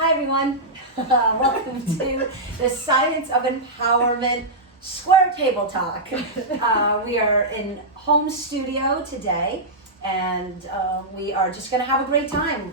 Hi everyone, welcome to the Science of Empowerment Square Table Talk. We are in home studio today and we are just going to have a great time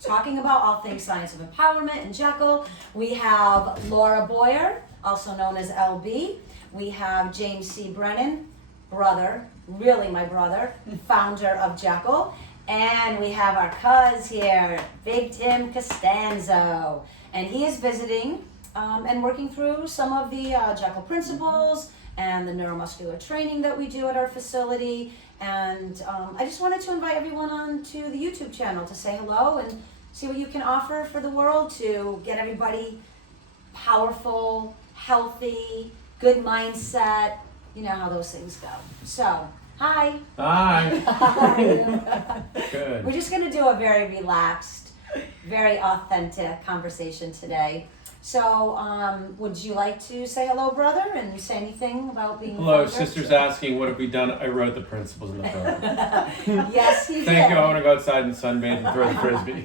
talking about all things Science of Empowerment and JEKL. We have Laura Boyer, also known as LB. We have James C. Brennan, brother, really my brother, founder of JEKL. And we have our cuz here, Big Tim Costanzo, and he is visiting and working through some of the JEKL principles and the neuromuscular training that we do at our facility. And I just wanted to invite everyone on to the YouTube channel to say hello and see what you can offer for the world to get everybody powerful, healthy, good mindset. You know how those things go. So. Hi. Hi. Hi. Good. We're just going to do a very relaxed, very authentic conversation today. So, would you like to say hello, brother, and say anything about being Hello, a founder? sister's asking, what have we done? I wrote the principles in the book. Yes, he did. Thank you. I want to go outside and sunbathe and throw the frisbee.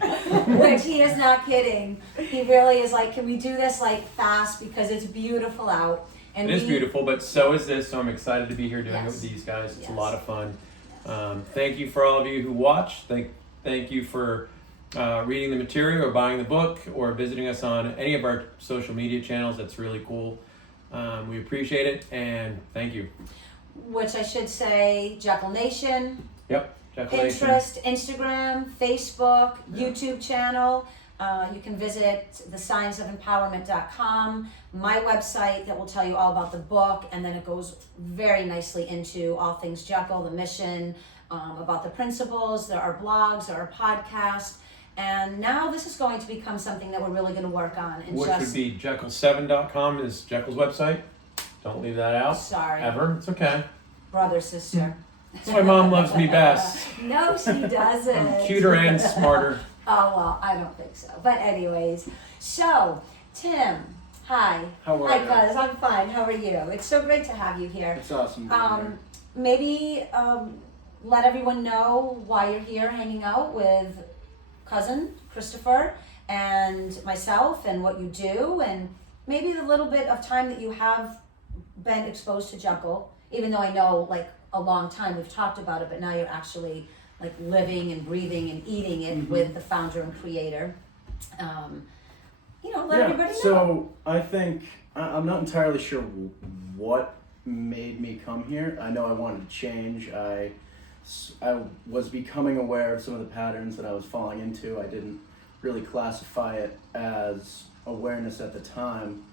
Which he is not kidding. He really is like, can we do this like fast because it's beautiful out. And it is beautiful, but so is this, so I'm excited to be here doing it with Yes. these guys. It's Yes. a lot of fun. Thank you for all of you who watch. Thank you for reading the material or buying the book or visiting us on any of our social media channels. That's really cool. We appreciate it, and thank you. Which I should say, JEKL Nation. Yep, JEKL Nation. Pinterest, Instagram, Facebook, YouTube channel. You can visit thescienceofempowerment.com, my website that will tell you all about the book, and then it goes very nicely into all things JEKL, the mission, about the principles. There are blogs, there are podcasts, and now this is going to become something that we're really going to work on. And Which would be JEKL7.com is JEKL's website. Don't leave that out. Sorry. Ever. It's okay. Brother, sister. That's why mom loves me best. No, she doesn't. I'm cuter and smarter. Oh, well, I don't think so. But anyways, so, Tim, hi. How are Hi, you? cuz. I'm fine. How are you? It's so great to have you here. It's awesome. being here. Maybe let everyone know why you're here hanging out with cousin Christopher and myself and what you do, and maybe the little bit of time that you have been exposed to JEKL, even though I know like a long time we've talked about it, but now you're actually like living and breathing and eating it with the founder and creator. Let everybody know. So I think I'm not entirely sure what made me come here. I know I wanted to change. I was becoming aware of some of the patterns that I was falling into. I didn't really classify it as awareness at the time.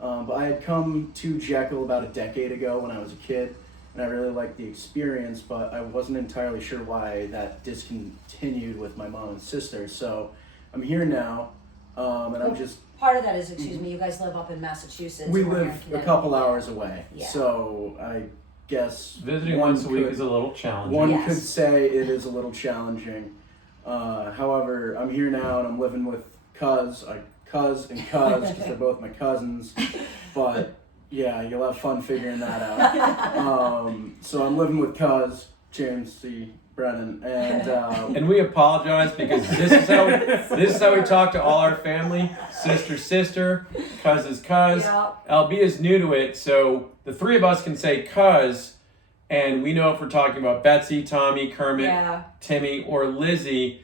But I had come to JEKL about a decade ago when I was a kid, and I really liked the experience, but I wasn't entirely sure why that discontinued with my mom and sister. So I'm here now, and I'm just... Part of that is, you guys live up in Massachusetts. We we're here in live a Connecticut. couple hours away, Yeah. so I guess... Visiting one once a week could- is a little challenging. One Yes. could say it is a little challenging. However, I'm here now and I'm living with cuz because they're both my cousins. But yeah, you'll have fun figuring that out. So I'm living with cuz James C. Brennan, And we apologize because this is how we talk to all our family. Sister, cuz is cuz. Yeah. LB is new to it, so the three of us can say cuz, and we know if we're talking about Betsy, Tommy, Kermit, Yeah. Timmy, or Lizzie,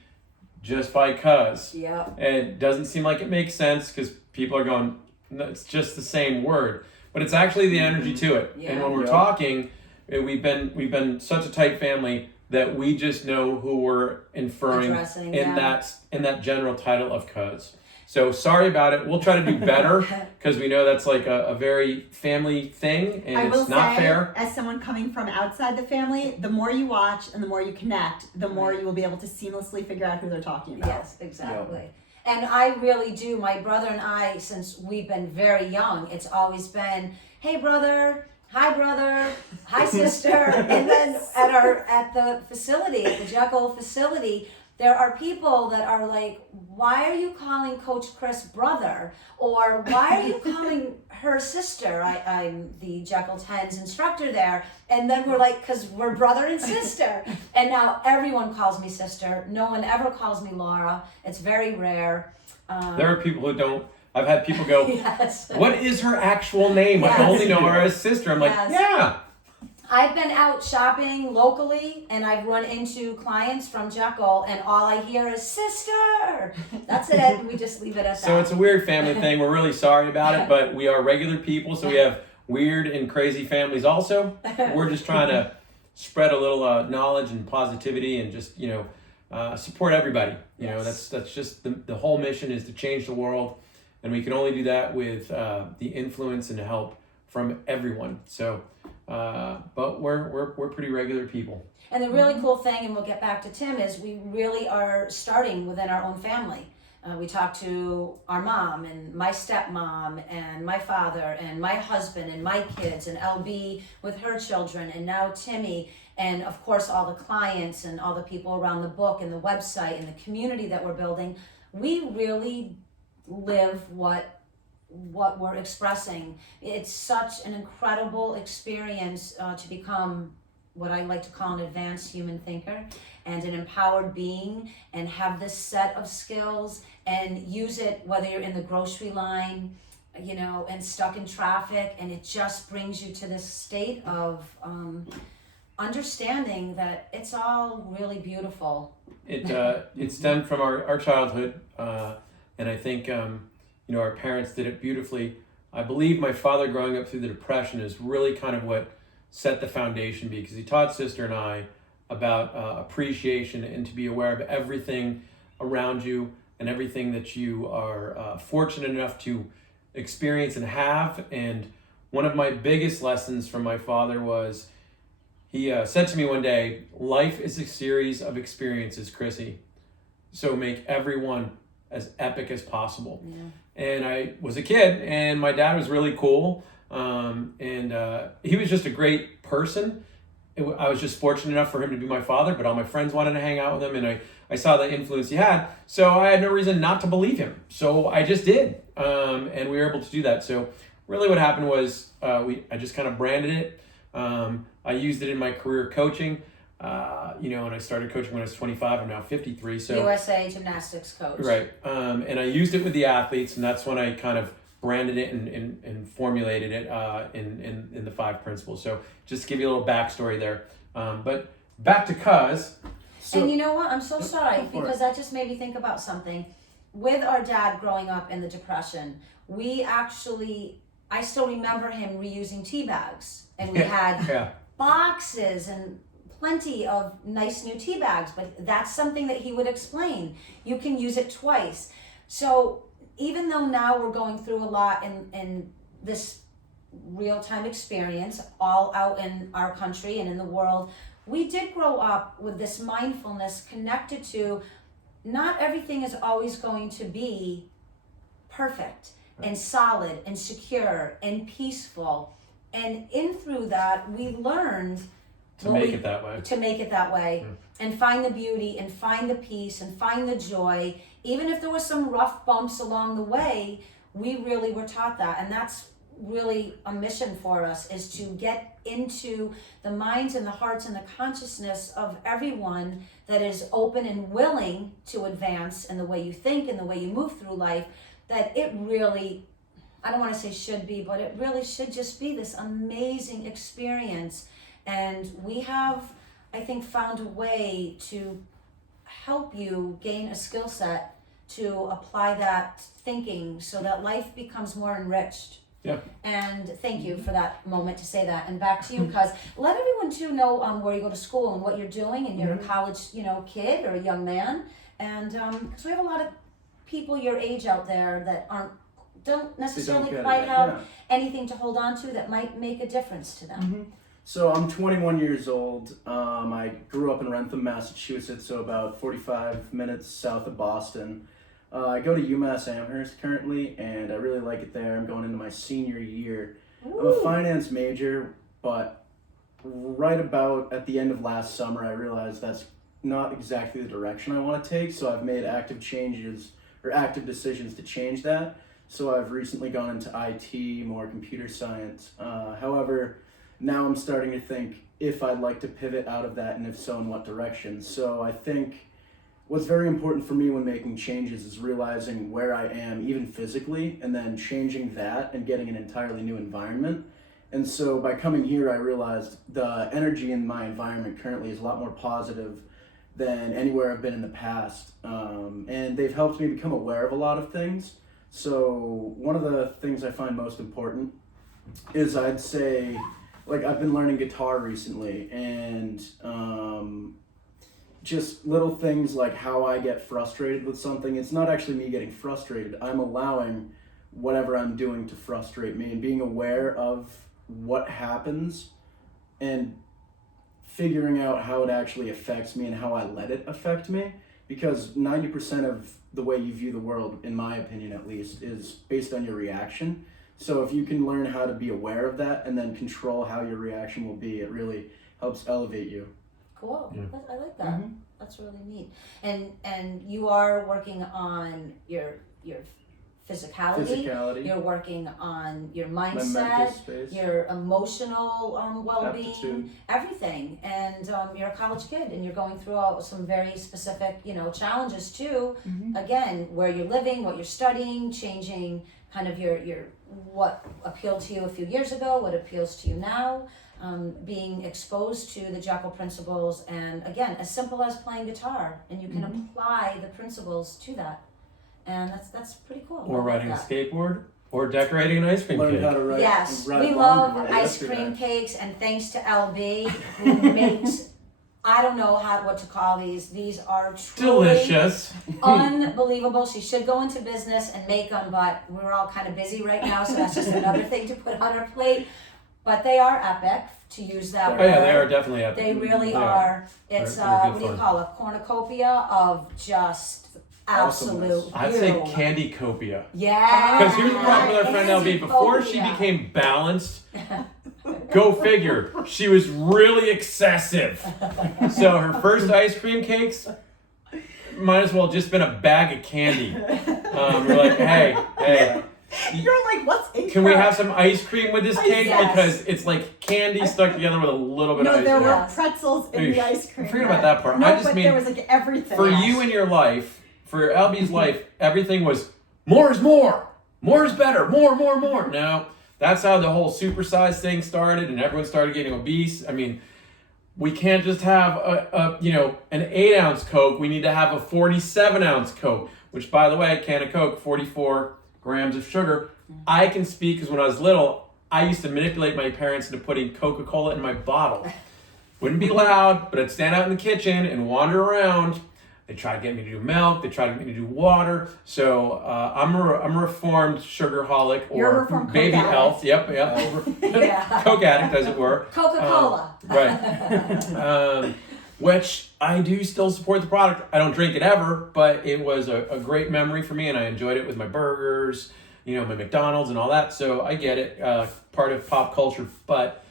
just by cuz. Yep. And it doesn't seem like it makes sense because people are going, no, it's just the same word, but it's actually the energy to it. Yeah. And when we're Yep. talking, we've been such a tight family that we just know who we're inferring Addressing, in yeah. that general title of cuz. So sorry about it. We'll try to do better because we know that's like a very family thing and I will it's not say, fair. as someone coming from outside the family, the more you watch and the more you connect, the more you will be able to seamlessly figure out who they're talking about. Yes, exactly. And I really do. My brother and I, since we've been very young, it's always been, hey brother, hi sister. And then at the facility, at the JEKL facility, there are people that are like, why are you calling Coach Chris brother? Or why are you calling her sister? I'm the JEKL 10's instructor there. And then we're like, because we're brother and sister. And now everyone calls me sister. No one ever calls me Laura. It's very rare. There are people who don't. I've had people go, Yes. what is her actual name? Yes. I only know her as sister. I'm like, Yes. yeah. I've been out shopping locally and I've run into clients from JEKL and all I hear is sister. That's it. We just leave it at that. So it's a weird family thing. We're really sorry about it, but we are regular people, so we have weird and crazy families also. We're just trying to spread a little knowledge and positivity and just, support everybody. Yes. That's just the whole mission is to change the world, and we can only do that with the influence and the help from everyone. So, but we're pretty regular people. And the really cool thing, and we'll get back to Tim, is we really are starting within our own family. We talk to our mom and my stepmom and my father and my husband and my kids and LB with her children and now Timmy and of course all the clients and all the people around the book and the website and the community that we're building. We really live what we're expressing. It's such an incredible experience to become what I like to call an advanced human thinker and an empowered being and have this set of skills and use it whether you're in the grocery line, and stuck in traffic, and it just brings you to this state of understanding that it's all really beautiful. It stemmed from our childhood, and I think our parents did it beautifully. I believe my father growing up through the Depression is really kind of what set the foundation, because he taught sister and I about appreciation and to be aware of everything around you and everything that you are fortunate enough to experience and have. And one of my biggest lessons from my father was he said to me one day, life is a series of experiences, Chrissy, so make every one as epic as possible. Yeah. And I was a kid, and my dad was really cool, and he was just a great person. I was just fortunate enough for him to be my father, but all my friends wanted to hang out with him, and I saw the influence he had, so I had no reason not to believe him. So I just did, and we were able to do that. So really what happened was I just kind of branded it. I used it in my career coaching, and I started coaching when I was 25. I'm now 53. So USA gymnastics coach. Right. And I used it with the athletes, and that's when I kind of branded it and formulated it in the 5 principles. So just to give you a little backstory there. But back to Cuz. And you know what? I'm so sorry go for because that just made me think about something. With our dad growing up in the Depression, I still remember him reusing tea bags. And we had boxes and plenty of nice new tea bags, but that's something that he would explain. You can use it twice. So even though now we're going through a lot in this real-time experience all out in our country and in the world, we did grow up with this mindfulness connected to not everything is always going to be perfect and solid and secure and peaceful. And in through that, we learned to make it that way. And find the beauty and find the peace and find the joy. Even if there were some rough bumps along the way, we really were taught that. And that's really a mission for us, is to get into the minds and the hearts and the consciousness of everyone that is open and willing to advance in the way you think and the way you move through life, that it really, I don't want to say should be, but it really should just be this amazing experience. And we have, I think, found a way to help you gain a skill set to apply that thinking so that life becomes more enriched. Yeah. And thank you for that moment to say that. And back to you, Cuz. Let everyone too know where you go to school and what you're doing, and you're a college, kid or a young man. And because we have a lot of people your age out there that don't necessarily quite have anything to hold on to that might make a difference to them. Mm-hmm. So I'm 21 years old. I grew up in Rentham, Massachusetts, so about 45 minutes south of Boston. I go to UMass Amherst currently, and I really like it there. I'm going into my senior year. Ooh. I'm a finance major, but right about at the end of last summer, I realized that's not exactly the direction I want to take, so I've made active decisions to change that. So I've recently gone into IT, more computer science. However, now I'm starting to think if I'd like to pivot out of that, and if so, in what direction. So I think what's very important for me when making changes is realizing where I am, even physically, and then changing that and getting an entirely new environment. And so by coming here, I realized the energy in my environment currently is a lot more positive than anywhere I've been in the past. And they've helped me become aware of a lot of things. So one of the things I find most important is, I'd say, like, I've been learning guitar recently, and just little things like how I get frustrated with something. It's not actually me getting frustrated. I'm allowing whatever I'm doing to frustrate me, and being aware of what happens and figuring out how it actually affects me and how I let it affect me. Because 90% of the way you view the world, in my opinion at least, is based on your reaction. So if you can learn how to be aware of that and then control how your reaction will be, it really helps elevate you. Cool. Yeah. I like that. Mm-hmm. That's really neat. And you are working on your physicality. You're working on your My mental mindset, space. your emotional well-being, Aptitude. everything. And you're a college kid, and you're going through some very specific, challenges too. Again, where you're living, what you're studying, changing kind of your what appealed to you a few years ago, what appeals to you now. Being exposed to the JEKL principles, and again, as simple as playing guitar, and you can apply the principles to that, and that's pretty cool. Or I riding a like that. skateboard, or decorating an ice cream Learned cake. how to write. Yes, ride we a love longboard ice yesterday. cream cakes, and thanks to LB, who makes, I don't know what to call these. These are truly Delicious. unbelievable. She should go into business and make them, but we're all kind of busy right now, so that's just another thing to put on our plate. But they are epic, to use that Oh word. yeah, they are definitely epic. They really Yeah. are. It's They're good what do you fun. call it? Cornucopia of just absolute Awesomeness. I'd say beauty. candy copia. Yeah. Because here's the problem with our friend LB. Before she became balanced, go figure, she was really excessive. So her first ice cream cakes might as well just been a bag of candy. We're like, hey, You're like, what's in can we here? have some ice cream with this cake? Yes. Because it's like candy stuck together with a little bit of No, ice there cream. were Yes. pretzels in the ice cream. Forget about that part. No, I just but mean, there was like everything. for Yes. you in your life, for LB's life, everything was more is more. More is better. More. No, that's how the whole supersize thing started, and everyone started getting obese. I mean, we can't just have an 8-ounce Coke. We need to have a 47-ounce Coke, which, by the way, a can of Coke, 44 grams of sugar. I can speak because when I was little, I used to manipulate my parents into putting Coca-Cola in my bottle. Wouldn't be loud, but I'd stand out in the kitchen and wander around. They tried to get me to do milk. They tried to get me to do water. So I'm a reformed sugarholic, You're a or reformed Coke baby addict. elf. Yep. Yeah. Coke addict, as it were. Coca-Cola. Right. Which I do still support the product. I don't drink it ever, but it was a great memory for me, and I enjoyed it with my burgers, my McDonald's and all that. So I get it, part of pop culture. But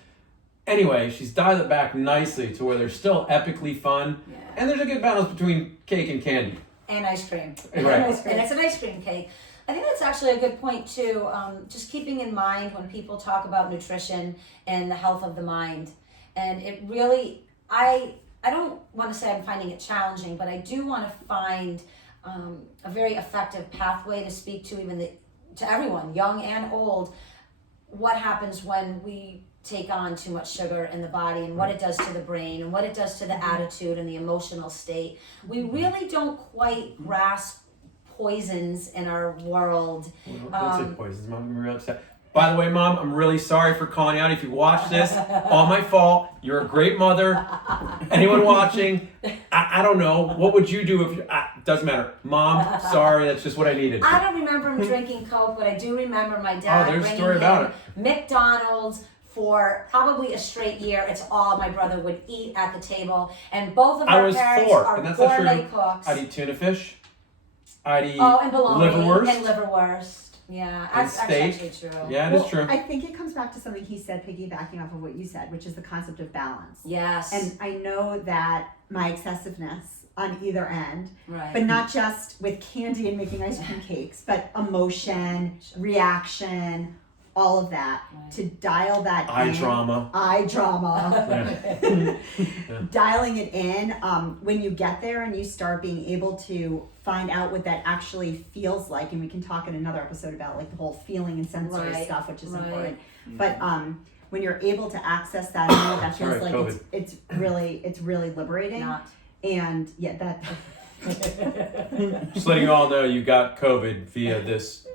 anyway, she's dialed it back nicely to where they're still epically fun, Yeah. and there's a good balance between cake and candy. And ice cream. Right. And it's an ice cream cake. I think that's actually a good point too. Just keeping in mind when people talk about nutrition and the health of the mind. And it really, I don't want to say I'm finding it challenging, but I do want to find a very effective pathway to speak to to everyone, young and old, what happens when we take on too much sugar in the body, and what it does to the brain, and what it does to the attitude and the emotional state. We really don't quite grasp poisons in our world. Don't say poisons, Mom. I'm really upset. By the way, Mom, I'm really sorry for calling you out. If you watch this, all my fault. You're a great mother. Anyone watching, I don't know. What would you do if you... doesn't matter. Mom, sorry. That's just what I needed. I don't remember him drinking Coke, but I do remember my dad there's a bringing story about him McDonald's for probably a straight year. It's all my brother would eat at the table. And both of I our was parents 4, are and that's not gourmet true. cooks. I'd eat tuna fish. I'd eat and bologna liverwurst. and liverwurst. Yeah, and that's steak. actually true. Yeah, it is Well, true. I think it comes back to something he said, piggybacking off of what you said, which is the concept of balance. Yes. And I know that my excessiveness on either end, right. but not just with candy and making ice cream cakes, but emotion, reaction, all of that, Right. to dial that Eye in. drama. Eye drama. Yeah. Dialing it in, when you get there and you start being able to find out what that actually feels like, and we can talk in another episode about like the whole feeling and sensory Right, stuff, which is right. important. But when you're able to access that, and what that feels Sorry, like, COVID. it's really liberating. Not. And yeah, that. Just letting you all know you got COVID via this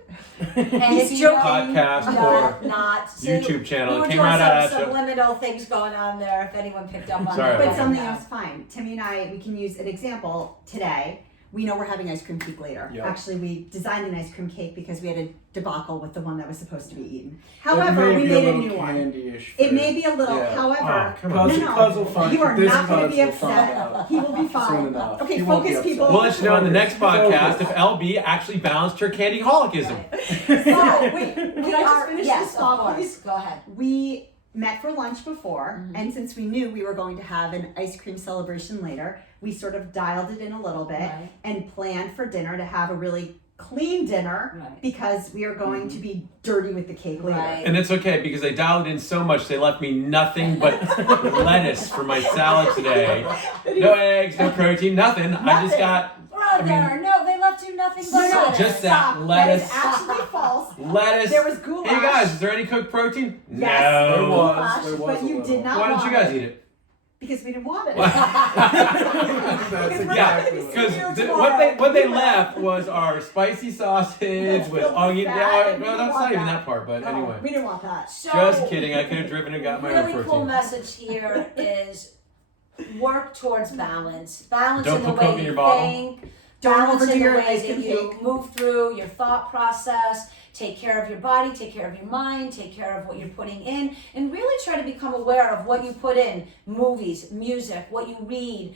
And if you don't, podcast no, or not. See, YouTube channel. We It were came doing right out at some you. subliminal things going on there. If anyone picked up on Sorry that, about But something no. else, fine. Timmy and I, we can use an example today. We know we're having ice cream cake later. Yep. Actually, we designed an ice cream cake because we had a debacle with the one that was supposed to be eaten. It However, may we be made a little new one. candy-ish It for- may be a little, Yeah. however, Oh, come on. no, Cuz will find you are this not going to cuz be will find upset. out. He will be Soon fine. enough. Okay, He won't be focus, upset. people. We'll let you know in the next podcast if LB actually balanced her candy holicism. But Wait, we can I just are, finish yes, this of thought, course. please? Go ahead. We met for lunch before, Mhm. and since we knew we were going to have an ice cream celebration later, we sort of dialed it in a little bit Right. and planned for dinner to have a really clean dinner Right. because we are going to be dirty with the cake later. Right. And it's okay because they dialed it in so much they left me nothing but lettuce for my salad today. No eggs, no protein, nothing. I just got Brother, no, they left you nothing but No, lettuce. just that Stop. lettuce. That is actually false. lettuce. There was goulash. Hey guys, is there any cooked protein? Yes, No. There was. goulash, There was but a you little. did not Why didn't you want guys it eat it? because we didn't want it. That's Because we're exactly not what gonna it be is. here what they tomorrow. left was our spicy sausage That's with filled with onion. fat, Yeah, and we well, didn't that's want not even that. that part, but No, anyway. we didn't want that. So, Just kidding. I could have driven and got my own really protein. cool message here is work towards balance. Balance Don't in the put Coke way in you your bottle. think. Don't Balance overdo in the your way ice that cream you cake. move through your thought process. Take care of your body, take care of your mind, take care of what you're putting in, and really try to become aware of what you put in. Movies, music, what you read,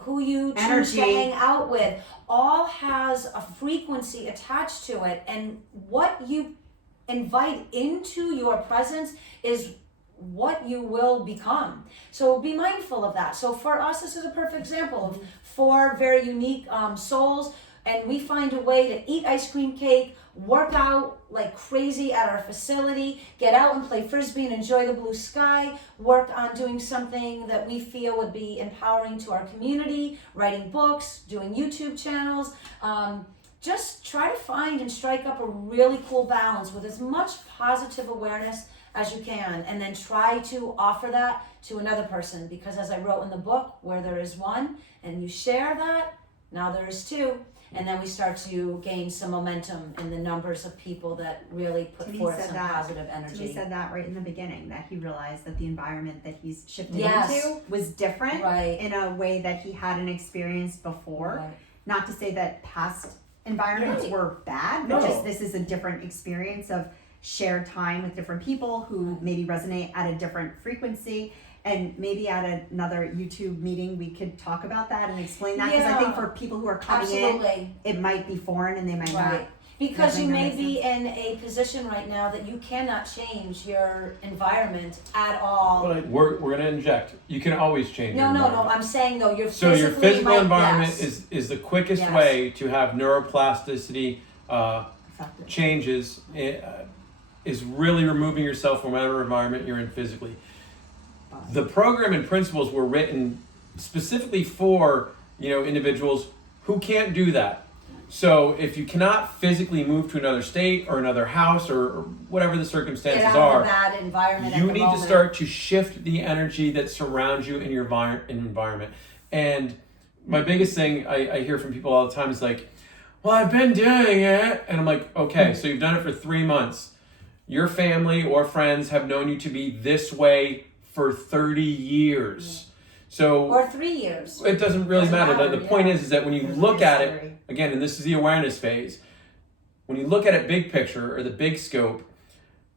who you choose to Energy. hang out with, all has a frequency attached to it, and what you invite into your presence is what you will become. So be mindful of that. So for us, this is a perfect example of 4 very unique souls, and we find a way to eat ice cream cake, work out like crazy at our facility, get out and play frisbee and enjoy the blue sky, work on doing something that we feel would be empowering to our community, writing books, doing YouTube channels. Just try to find and strike up a really cool balance with as much positive awareness as you can, and then try to offer that to another person, because as I wrote in the book, where there is one and you share that, now there is 2, and then we start to gain some momentum in the numbers of people that really put Timmy forth said some that. positive energy. Timmy said that right in the beginning, that he realized that the environment that he's shifted Yes. into was different Right. in a way that he hadn't experienced before. Right. Not to say that past environments Right. were bad, but No. just this is a different experience of shared time with different people who maybe resonate at a different frequency. And maybe at another YouTube meeting we could talk about that and explain that, because I think Yeah. for people who are coming Absolutely. in, it might be foreign and they might not. Right. Because you That may makes be in a position right now that you cannot change your environment at all. But We're going to inject. You can always change your No, environment. I'm saying though, you're So your physically physical might- environment yes. is the quickest Yes. way to have neuroplasticity Effective. changes. Is really removing yourself from whatever environment you're in physically. The program and principles were written specifically for individuals who can't do that. So if you cannot physically move to another state or another house or whatever the circumstances Get out of are, the bad environment. you at the need to moment. start to shift the energy that surrounds you in your environment. And my biggest thing I hear from people all the time is like, well, I've been doing it. And I'm like, okay, so you've done it for 3 months. Your family or friends have known you to be this way for 30 years. So Or 3 years. it doesn't really Doesn't matter. matter, The point yeah. is that when you There's look a at it, history. again, and this is the awareness phase, when you look at it big picture or the big scope,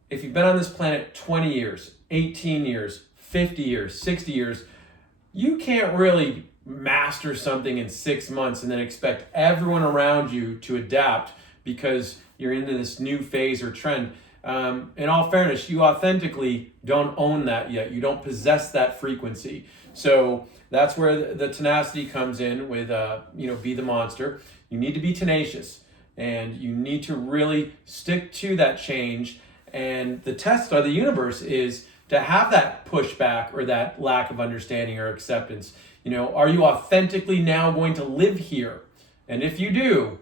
if you've been on this planet 20 years, 18 years, 50 years, 60 years, you can't really master something in 6 months and then expect everyone around you to adapt because you're into this new phase or trend. In all fairness, you authentically don't own that yet. You don't possess that frequency. So that's where the tenacity comes in with, be the monster. You need to be tenacious, and you need to really stick to that change. And the test of the universe is to have that pushback or that lack of understanding or acceptance. Are you authentically now going to live here? And if you do,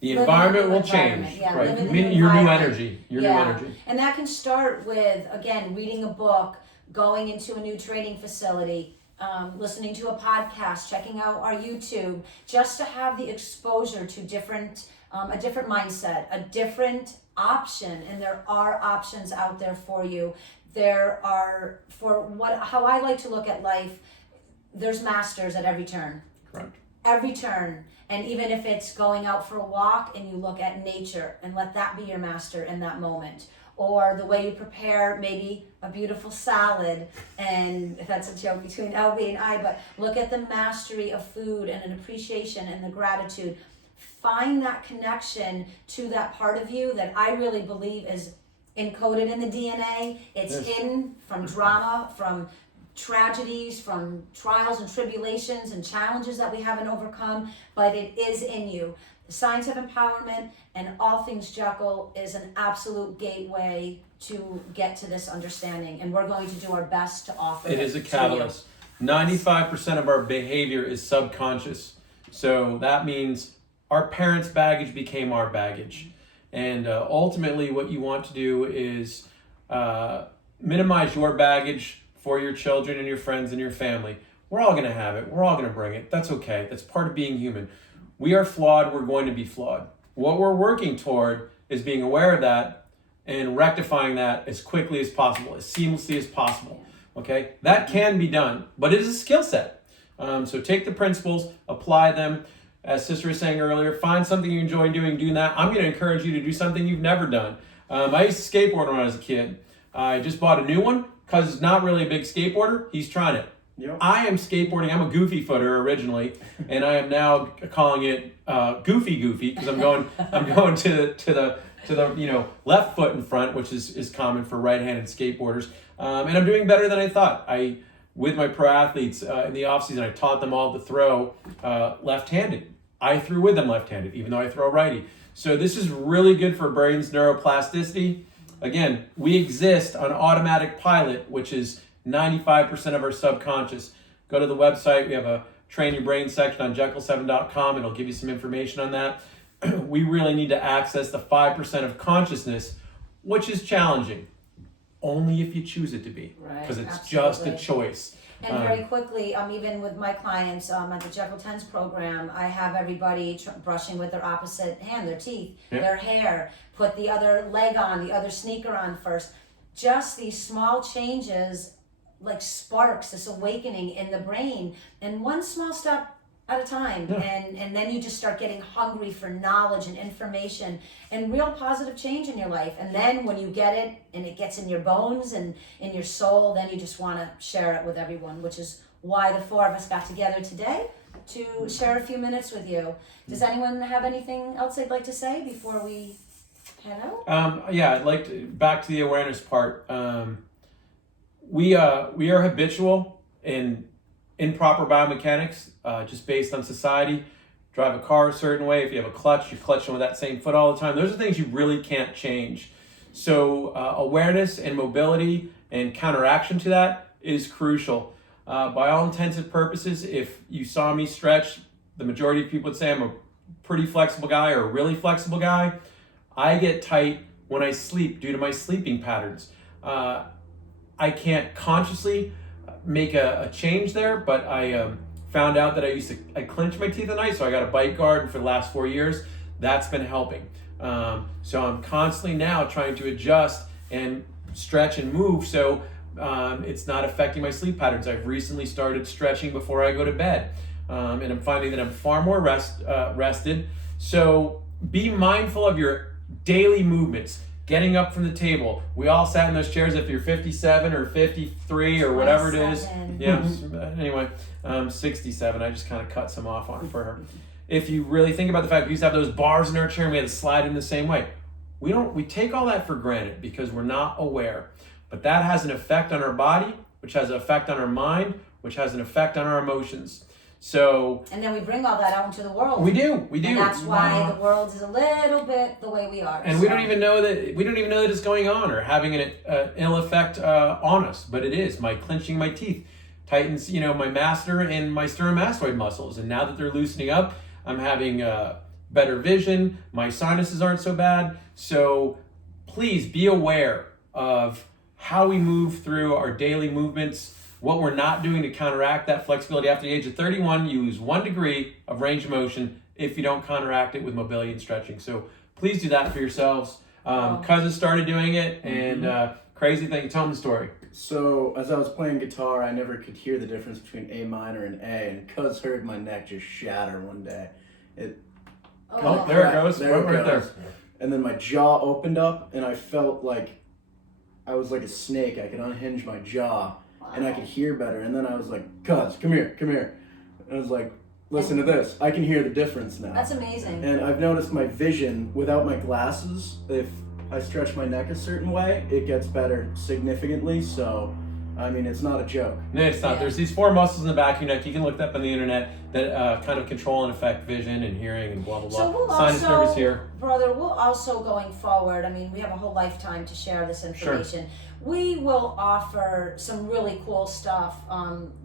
the environment will change. Yeah, right? live in the Your new environment. energy. Your Yeah. new energy. And that can start with, again, reading a book, going into a new training facility, listening to a podcast, checking out our YouTube, just to have the exposure to a different mindset, a different option. And there are options out there for you. There are, how I like to look at life, there's masters at every turn. Correct. Every turn. And even if it's going out for a walk and you look at nature and let that be your master in that moment. Or the way you prepare maybe a beautiful salad, and if that's a joke between LB and I, but look at the mastery of food and an appreciation and the gratitude. Find that connection to that part of you that I really believe is encoded in the DNA. It's hidden from drama, from tragedies, from trials and tribulations and challenges that we haven't overcome, but it is in you. The science of empowerment and all things JEKL is an absolute gateway to get to this understanding, and we're going to do our best to offer it. It is a catalyst. 95% of our behavior is subconscious. So that means our parents' baggage became our baggage. And ultimately what you want to do is minimize your baggage for your children and your friends and your family. We're all going to have it. We're all going to bring it. That's okay. That's part of being human. We are flawed. We're going to be flawed. What we're working toward is being aware of that and rectifying that as quickly as possible, as seamlessly as possible. Okay? That can be done, but it is a skill set. So take the principles, apply them. As Sister was saying earlier, find something you enjoy doing that. I'm going to encourage you to do something you've never done. I used to skateboard when I was a kid. I just bought a new one because it's not really a big skateboarder. He's trying it. Yep. I am skateboarding. I'm a goofy footer originally, and I am now calling it goofy because I'm going to the left foot in front, which is common for right-handed skateboarders, and I'm doing better than I thought. With my pro athletes in the off season, I taught them all to throw left-handed. I threw with them left-handed, even though I throw righty. So this is really good for brain's neuroplasticity. Again, we exist on automatic pilot, which is 95% of our subconscious. Go to the website. We have a Train Your Brain section on JEKL7.com. It'll give you some information on that. We really need to access the 5% of consciousness, which is challenging. Only if you choose it to be, because it's just a choice. And very quickly, even with my clients at the JEKL 10s program, I have everybody brushing with their opposite hand, their teeth, their hair, put the other leg on, the other sneaker on first. Just these small changes, like sparks, this awakening in the brain, and one small step at a time. And then you just start getting hungry for knowledge and information and real positive change in your life. And then when you get it and it gets in your bones and in your soul, then you just want to share it with everyone, which is why the four of us got together today to share a few minutes with you. Does anyone have anything else they'd like to say before we head out? I'd like to, back to the awareness part. We are habitual in improper biomechanics, just based on society. Drive a car a certain way. If you have a clutch, you're clutching with that same foot all the time. Those are things you really can't change. So awareness and mobility and counteraction to that is crucial. By all intents and purposes, if you saw me stretch, the majority of people would say I'm a pretty flexible guy or a really flexible guy. I get tight when I sleep due to my sleeping patterns. I can't consciously make a change there, but I found out that I clench my teeth at night, so I got a bite guard for the last 4 years. That's been helping. So I'm constantly now trying to adjust and stretch and move so it's not affecting my sleep patterns. I've recently started stretching before I go to bed, and I'm finding that I'm far more rested. So be mindful of your daily movements. Getting up from the table. We all sat in those chairs. If you're 57 or 53 or whatever it is. Yeah. Anyway, 67. I just kind of cut some off on for her. if you really think about the fact we used to have those bars in our chair and we had to slide in the same way. We take all that for granted because we're not aware. But that has an effect on our body, which has an effect on our mind, which has an effect on our emotions. So, and then we bring all that out into the world. We do. And that's why the world is a little bit the way we are. And we don't even know that it's going on or having an ill effect on us, but it is. My clenching my teeth tightens, my masseter and my steromastoid muscles, and now that they're loosening up, I'm having better vision. My sinuses aren't so bad. So please be aware of how we move through our daily movements, what we're not doing to counteract that flexibility. After the age of 31, you lose 1 degree of range of motion if you don't counteract it with mobility and stretching. So please do that for yourselves. Cousins started doing it, and crazy thing. Tell them the story. So as I was playing guitar, I never could hear the difference between A minor and A, and Cuz heard my neck just shatter one day. There it goes. Right there. And then my jaw opened up, and I felt like I was like a snake. I could unhinge my jaw, and I could hear better. And then I was like, Cuz, come here. And I was like, listen to this. I can hear the difference now. That's amazing. And I've noticed my vision without my glasses, if I stretch my neck a certain way, it gets better significantly. So, I mean, it's not a joke. No, it's not. Yeah. There's these 4 muscles in the back of your neck. You can look that up on the internet that kind of control and affect vision and hearing and blah, blah, blah. So we'll Sinus also, nervous here. Brother, we'll also going forward, I mean, we have a whole lifetime to share this information. Sure. We will offer some really cool stuff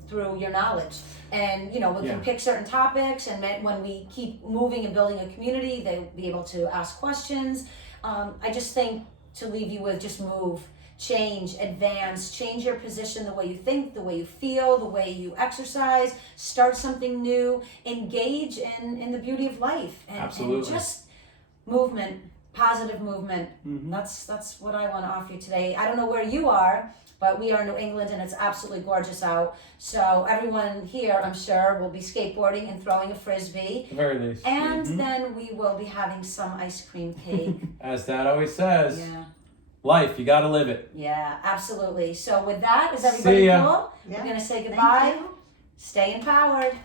through your knowledge. And, we can pick certain topics, and when we keep moving and building a community, they'll be able to ask questions. I just think to leave you with just move, change, advance, change your position, the way you think, the way you feel, the way you exercise, start something new, engage in the beauty of life. And just movement, positive movement. Mm-hmm. That's what I want to offer you today. I don't know where you are, but we are in New England and it's absolutely gorgeous out. So everyone here, I'm sure, will be skateboarding and throwing a frisbee. Very nice. And then we will be having some ice cream cake. As Dad always says. Yeah. Life, you gotta live it. Yeah, absolutely. So with that, is everybody cool? Yeah. We're gonna say goodbye. Stay empowered.